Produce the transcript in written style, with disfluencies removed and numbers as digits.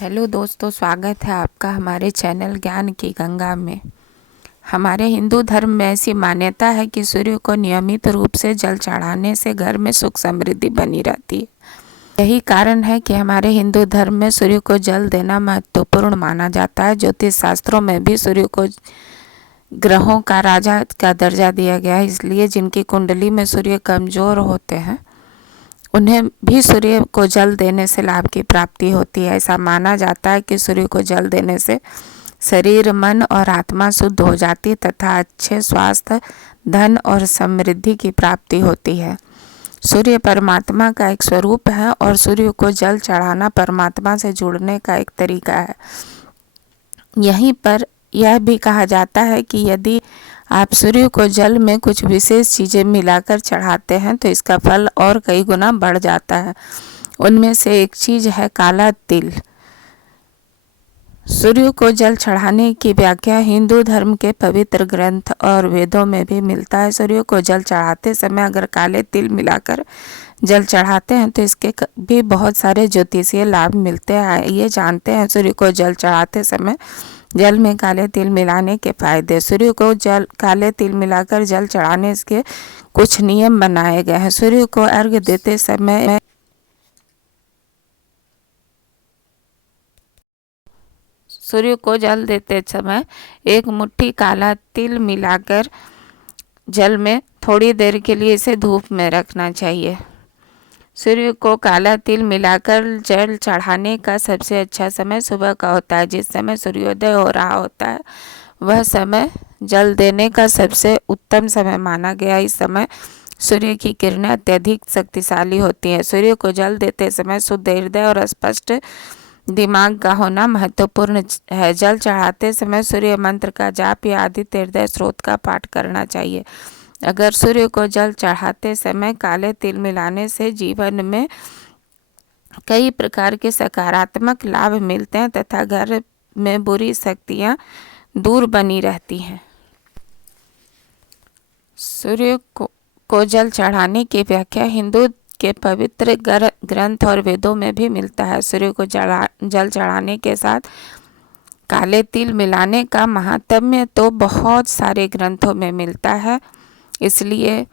Hello दोस्तों, स्वागत है आपका हमारे चैनल ज्ञान की गंगा में। हमारे हिंदू धर्म में ऐसी मान्यता है कि सूर्य को नियमित रूप से जल चढ़ाने से घर में सुख समृद्धि बनी रहती है। यही कारण है कि हमारे हिंदू धर्म में सूर्य को जल देना महत्वपूर्ण माना जाता है। ज्योतिष शास्त्रों में भी सूर्य को ग्रहों का राजा का दर्जा दिया गया है। इसलिए जिनकी कुंडली में सूर्य कमज़ोर होते हैं उन्हें भी सूर्य को जल देने से लाभ की प्राप्ति होती है। ऐसा माना जाता है कि सूर्य को जल देने से शरीर, मन और आत्मा शुद्ध हो जाती तथा अच्छे स्वास्थ्य, धन और समृद्धि की प्राप्ति होती है। सूर्य परमात्मा का एक स्वरूप है और सूर्य को जल चढ़ाना परमात्मा से जुड़ने का एक तरीका है। यहीं पर यह भी कहा जाता है कि यदि आप सूर्य को जल में कुछ विशेष चीज़ें मिलाकर चढ़ाते हैं तो इसका फल और कई गुना बढ़ जाता है। उनमें से एक चीज़ है काला तिल। सूर्य को जल चढ़ाने की व्याख्या हिंदू धर्म के पवित्र ग्रंथ और वेदों में भी मिलता है। सूर्य को जल चढ़ाते समय अगर काले तिल मिलाकर जल चढ़ाते हैं तो इसके भी बहुत सारे ज्योतिषीय लाभ मिलते हैं। ये जानते हैं सूर्य को जल चढ़ाते समय जल में काले तिल मिलाने के फायदे। सूर्य को काले तिल मिलाकर जल चढ़ाने के कुछ नियम बनाए गए हैं। सूर्य को अर्घ्य देते समय सूर्य को जल देते समय एक मुट्ठी काला तिल मिलाकर जल में थोड़ी देर के लिए इसे धूप में रखना चाहिए। सूर्य को काला तिल मिलाकर जल चढ़ाने का सबसे अच्छा समय सुबह का होता है। जिस समय सूर्योदय हो रहा होता है वह समय जल देने का सबसे उत्तम समय माना गया। इस समय सूर्य की किरणें अत्यधिक शक्तिशाली होती हैं। सूर्य को जल देते समय शुद्ध हृदय और स्पष्ट दिमाग का होना महत्वपूर्ण है। जल चढ़ाते समय सूर्य मंत्र का जाप या आदित्य हृदय स्रोत का पाठ करना चाहिए। अगर सूर्य को जल चढ़ाते समय काले तिल मिलाने से जीवन में कई प्रकार के सकारात्मक लाभ मिलते हैं तथा घर में बुरी शक्तियां दूर बनी रहती हैं। सूर्य को जल चढ़ाने की व्याख्या हिंदू के पवित्र ग्रंथ और वेदों में भी मिलता है। सूर्य को जल चढ़ाने के साथ काले तिल मिलाने का महात्म्य तो बहुत सारे ग्रंथों में मिलता है। इसलिए